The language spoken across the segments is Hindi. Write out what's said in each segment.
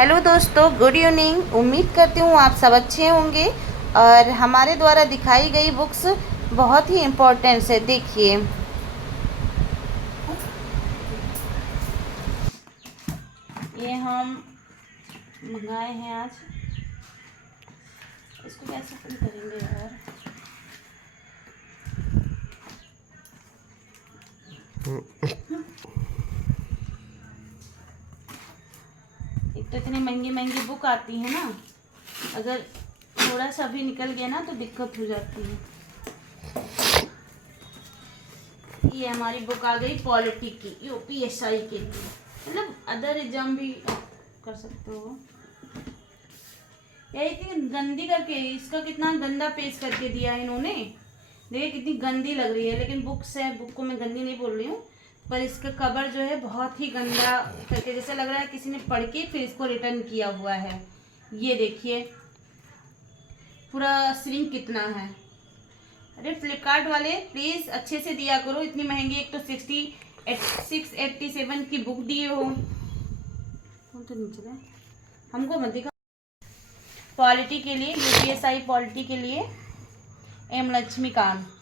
हेलो दोस्तों, गुड इवनिंग। उम्मीद करती हूँ आप सब अच्छे होंगे और हमारे द्वारा दिखाई गई बुक्स बहुत ही इम्पोर्टेंट है। देखिए, ये हम मंगाए हैं आज। इसको कैसे ओपन करेंगे यार? एक तो इतनी महंगी महंगी बुक आती है ना, अगर थोड़ा सा भी निकल गया ना तो दिक्कत हो जाती है। ये हमारी बुक आ गई पॉलिटी की, यूपीएसआई के लिए, मतलब अदर एग्जाम भी कर सकते हो। ये इतनी गंदी करके, इसका कितना गंदा पेज करके दिया है इन्होंने। देखिए कितनी गंदी लग रही है, लेकिन बुक्स है, बुक को मैं गंदी नहीं बोल रही हूँ, पर इसका कवर जो है बहुत ही गंदा करके, जैसे लग रहा है किसी ने पढ़ के फिर इसको रिटर्न किया हुआ है। ये देखिए पूरा श्रिंक कितना है। अरे फ्लिपकार्ट वाले प्लीज अच्छे से दिया करो, इतनी महंगी। एक तो 687 की बुक दिए हो। कौन तो नीचे है, हमको मत दिखा। पॉलिटी के लिए, यूपीएसआई पॉलिटी के लिए, एम लक्ष्मीकांत।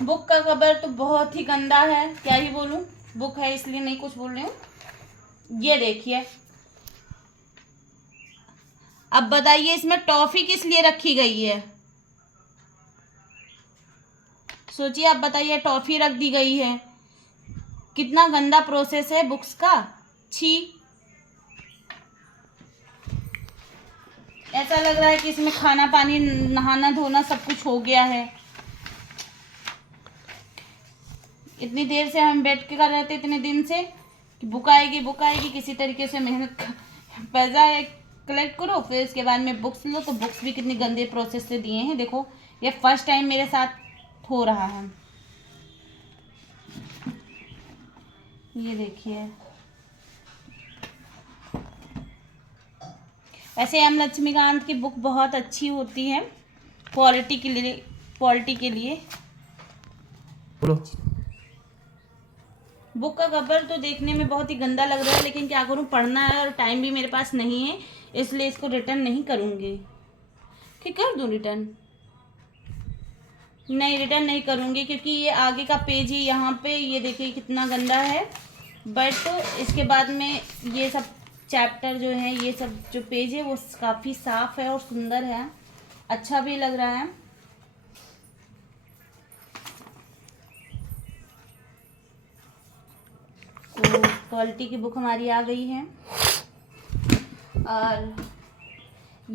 बुक का कवर तो बहुत ही गंदा है, क्या ही बोलूं। बुक है इसलिए नहीं कुछ बोल रही हूँ। ये देखिए, अब बताइए इसमें टॉफी किस लिए रखी गई है? सोचिए, आप बताइए, टॉफी रख दी गई है। कितना गंदा प्रोसेस है बुक्स का। छी, ऐसा लग रहा है कि इसमें खाना पानी नहाना धोना सब कुछ हो गया है। इतनी देर से हम बैठ के कर रहे थे, इतने दिन से, कि बुक आएगी बुक आएगी, किसी तरीके से मेहनत पैसा कलेक्ट करो, फिर इसके बाद में बुक्स लो। तो बुक्स भी कितनी गंदे प्रोसेस से दिए हैं। देखो, ये फर्स्ट टाइम मेरे साथ हो रहा है। ये देखिए, वैसे एम लक्ष्मीकांत की बुक बहुत अच्छी होती है पॉलिटी के लिए। पॉलिटी के लिए बुक का कवर तो देखने में बहुत ही गंदा लग रहा है, लेकिन क्या करूं, पढ़ना है और टाइम भी मेरे पास नहीं है, इसलिए इसको रिटर्न नहीं करूंगी। ठीक, कर दूं रिटर्न? नहीं, रिटर्न नहीं करूंगी, क्योंकि ये आगे का पेज ही यहाँ पे, ये देखिए कितना गंदा है। बट इसके बाद में ये सब चैप्टर जो है, ये सब जो पेज है वो काफ़ी साफ है और सुंदर है, अच्छा भी लग रहा है। तो क्वालिटी की बुक हमारी आ गई है। और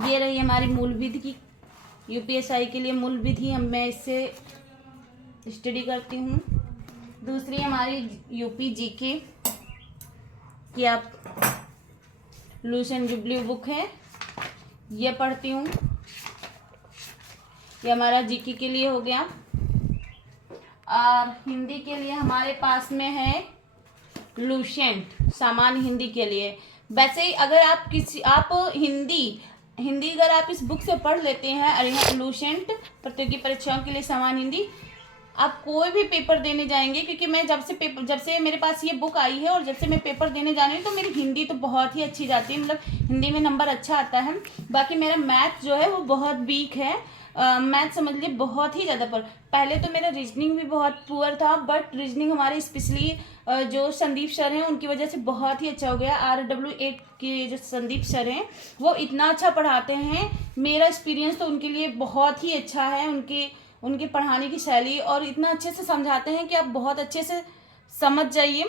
ये रही हमारी मूल विधि की, यूपीएसआई के लिए मूल विधि, हम मैं इससे स्टडी करती हूँ। दूसरी हमारी यूपी जीके की, आप लूसेंट जुबली बुक है, ये पढ़ती हूँ। ये हमारा जीके के लिए हो गया। और हिंदी के लिए हमारे पास में है लूसेंट, सामान्य हिंदी के लिए। वैसे ही अगर आप हिंदी अगर आप इस बुक से पढ़ लेते हैं, और यहाँ लूसेंट प्रतियोगी परीक्षाओं के लिए सामान्य हिंदी, आप कोई भी पेपर देने जाएंगे, क्योंकि मैं जब से मेरे पास ये बुक आई है और जब से मैं पेपर देने जा रही हूँ, तो मेरी हिंदी तो बहुत ही अच्छी जाती है, मतलब हिंदी में नंबर अच्छा आता है। बाकी मेरा मैथ जो है वो बहुत वीक है। मैथ समझ लीजिए बहुत ही ज़्यादा, पर पहले तो मेरा रीजनिंग भी बहुत पुअर था, बट रीजनिंग हमारे स्पेशली जो संदीप सर हैं उनकी वजह से बहुत ही अच्छा हो गया। RW8 के जो संदीप सर हैं वो इतना अच्छा पढ़ाते हैं, मेरा एक्सपीरियंस तो उनके लिए बहुत ही अच्छा है। उनके पढ़ाने की शैली, और इतना अच्छे से समझाते हैं कि आप बहुत अच्छे से समझ जाइए।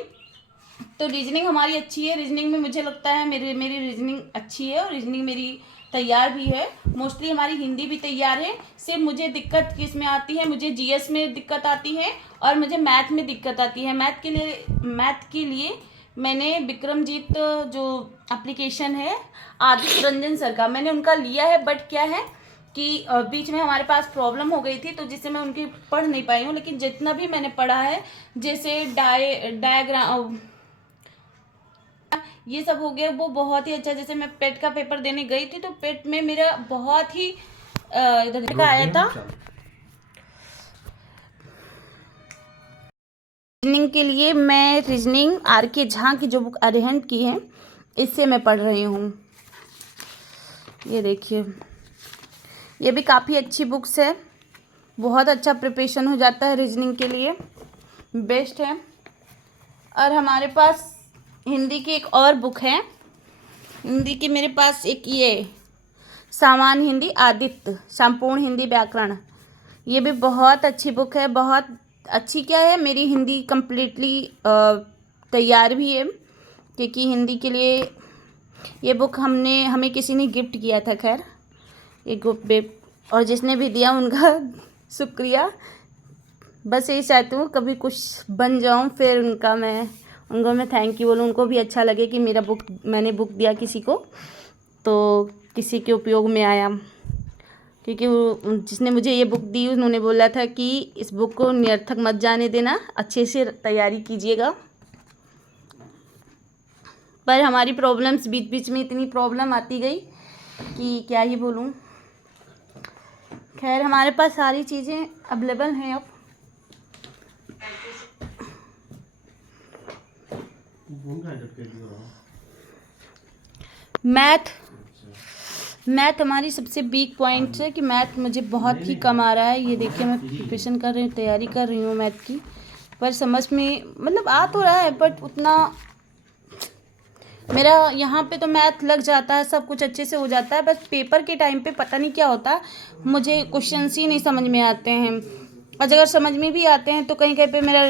तो रीजनिंग हमारी अच्छी है, रीजनिंग में मुझे लगता है मेरी रीजनिंग अच्छी है, और रीजनिंग मेरी तैयार भी है। मोस्टली हमारी हिंदी भी तैयार है। सिर्फ मुझे दिक्कत किस में आती है, मुझे जीएस में दिक्कत आती है और मुझे मैथ में दिक्कत आती है। मैथ के लिए मैंने विक्रमजीत जो एप्लीकेशन है आदित्य रंजन सर का, मैंने उनका लिया है। बट क्या है कि बीच में हमारे पास प्रॉब्लम हो गई थी, तो जिससे मैं उनकी पढ़ नहीं पाई हूँ। लेकिन जितना भी मैंने पढ़ा है, जैसे डायग्राम ये सब हो गया, वो बहुत ही अच्छा। जैसे मैं पेट का पेपर देने गई थी, तो पेट में मेरा बहुत ही इधर का आया था। रीजनिंग के लिए मैं रीजनिंग RK झा की जो बुक अरिहंत की है, इससे मैं पढ़ रही हूँ। ये देखिए, ये भी काफ़ी अच्छी बुक्स है, बहुत अच्छा प्रिपरेशन हो जाता है रीजनिंग के लिए, बेस्ट है। और हमारे पास हिंदी की एक और बुक है, हिंदी की मेरे पास एक ये सामान्य हिंदी आदित्य संपूर्ण हिंदी व्याकरण, ये भी बहुत अच्छी बुक है। बहुत अच्छी क्या है, मेरी हिंदी कम्प्लीटली तैयार भी है, क्योंकि हिंदी के लिए ये बुक हमें किसी ने गिफ्ट किया था। खैर ये गिफ्ट, और जिसने भी दिया उनका शुक्रिया। बस यही चाहती हूँ कभी कुछ बन जाऊँ, फिर उनको मैं थैंक यू बोलूँ, उनको भी अच्छा लगे कि मैंने बुक दिया किसी को तो किसी के उपयोग में आया। क्योंकि वो जिसने मुझे ये बुक दी उन्होंने बोला था कि इस बुक को निरर्थक मत जाने देना, अच्छे से तैयारी कीजिएगा। पर हमारी प्रॉब्लम्स बीच बीच में इतनी प्रॉब्लम आती गई कि क्या ही बोलूँ। खैर हमारे पास सारी चीज़ें अवेलेबल हैं अब। मैथ हमारी सबसे वीक पॉइंट है कि मैथ मुझे बहुत ही कम आ रहा है। ये देखिए मैं प्रिपरेशन कर रही हूँ, तैयारी कर रही हूँ मैथ की, पर समझ में मतलब आ तो रहा है, बट उतना मेरा यहाँ पे तो मैथ लग जाता है, सब कुछ अच्छे से हो जाता है, बस पेपर के टाइम पे पता नहीं क्या होता है, मुझे क्वेश्चंस ही नहीं समझ में आते हैं, और अगर समझ में भी आते हैं तो कहीं कहीं पे मेरा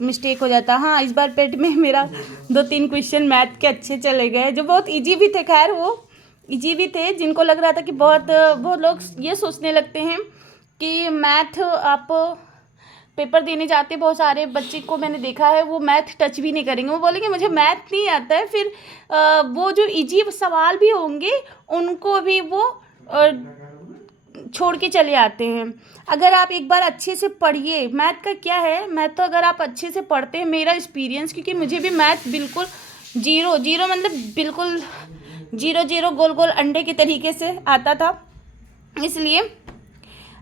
मिस्टेक हो जाता है। हाँ, इस बार पेट में मेरा 2-3 क्वेश्चन मैथ के अच्छे चले गए, जो बहुत ईजी भी थे। खैर वो ईजी भी थे, जिनको लग रहा था कि बहुत लोग ये सोचने लगते हैं कि मैथ आप पेपर देने जाते, बहुत सारे बच्चे को मैंने देखा है वो मैथ टच भी नहीं करेंगे, वो बोलेंगे मुझे मैथ नहीं आता है, फिर वो जो इजी सवाल भी होंगे उनको भी वो छोड़ के चले आते हैं। अगर आप एक बार अच्छे से पढ़िए, मैथ का क्या है, मैथ तो अगर आप अच्छे से पढ़ते हैं, मेरा एक्सपीरियंस, क्योंकि मुझे भी मैथ बिल्कुल जीरो मतलब बिल्कुल 0 गोल गोल अंडे के तरीके से आता था, इसलिए।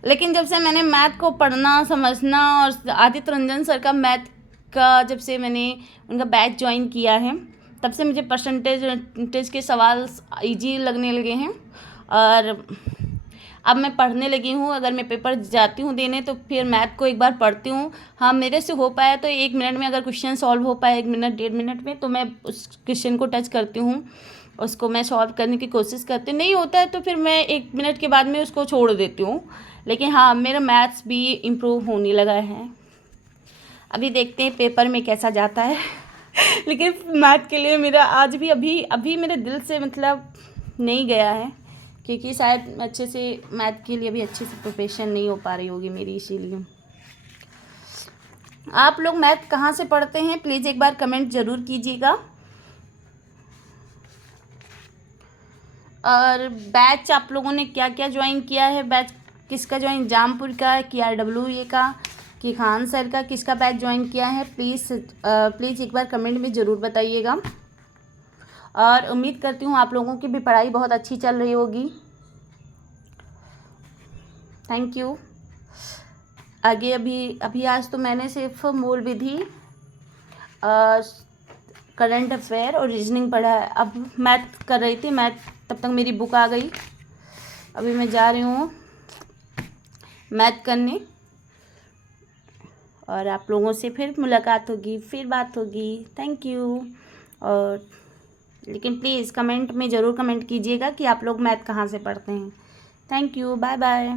लेकिन जब से मैंने मैथ को पढ़ना समझना, और आदित्य रंजन सर का मैथ का जब से मैंने उनका बैच ज्वाइन किया है, तब से मुझे परसेंटेज के सवाल इजी लगने लगे हैं, और अब मैं पढ़ने लगी हूँ। अगर मैं पेपर जाती हूँ देने तो फिर मैथ को एक बार पढ़ती हूँ। हाँ, मेरे से हो पाया तो 1 मिनट में अगर क्वेश्चन सॉल्व हो पाए, 1 मिनट 1.5 मिनट में, तो मैं उस क्वेश्चन को टच करती हूँ, उसको मैं सॉल्व करने की कोशिश करती हूँ। नहीं होता है तो फिर मैं 1 मिनट के बाद में उसको छोड़ देती हूँ। लेकिन हाँ, मेरा मैथ्स भी इम्प्रूव होने लगा है। अभी देखते हैं पेपर में कैसा जाता है लेकिन मैथ के लिए मेरा आज भी अभी मेरे दिल से मतलब नहीं गया है, क्योंकि शायद अच्छे से मैथ के लिए अभी अच्छे से प्रिपरेशन नहीं हो पा रही होगी मेरी, इसीलिए। आप लोग मैथ कहाँ से पढ़ते हैं, प्लीज़ एक बार कमेंट ज़रूर कीजिएगा। और बैच आप लोगों ने क्या क्या ज्वाइन किया है, बैच किसका ज्वाइन, जामपुर का कि RWA का कि खान सर का, किसका बैच ज्वाइन किया है, प्लीज़ एक बार कमेंट में ज़रूर बताइएगा। और उम्मीद करती हूँ आप लोगों की भी पढ़ाई बहुत अच्छी चल रही होगी। Thank you. आगे अभी आज तो मैंने सिर्फ मूल विधि, करंट अफेयर और रीजनिंग पढ़ा है। अब मैथ कर रही थी, मैथ तब तक मेरी बुक आ गई। अभी मैं जा रही हूँ मैथ करने, और आप लोगों से फिर मुलाकात होगी, फिर बात होगी। Thank you. और लेकिन प्लीज़ कमेंट में ज़रूर कमेंट कीजिएगा कि आप लोग मैथ कहाँ से पढ़ते हैं। Thank you, bye bye.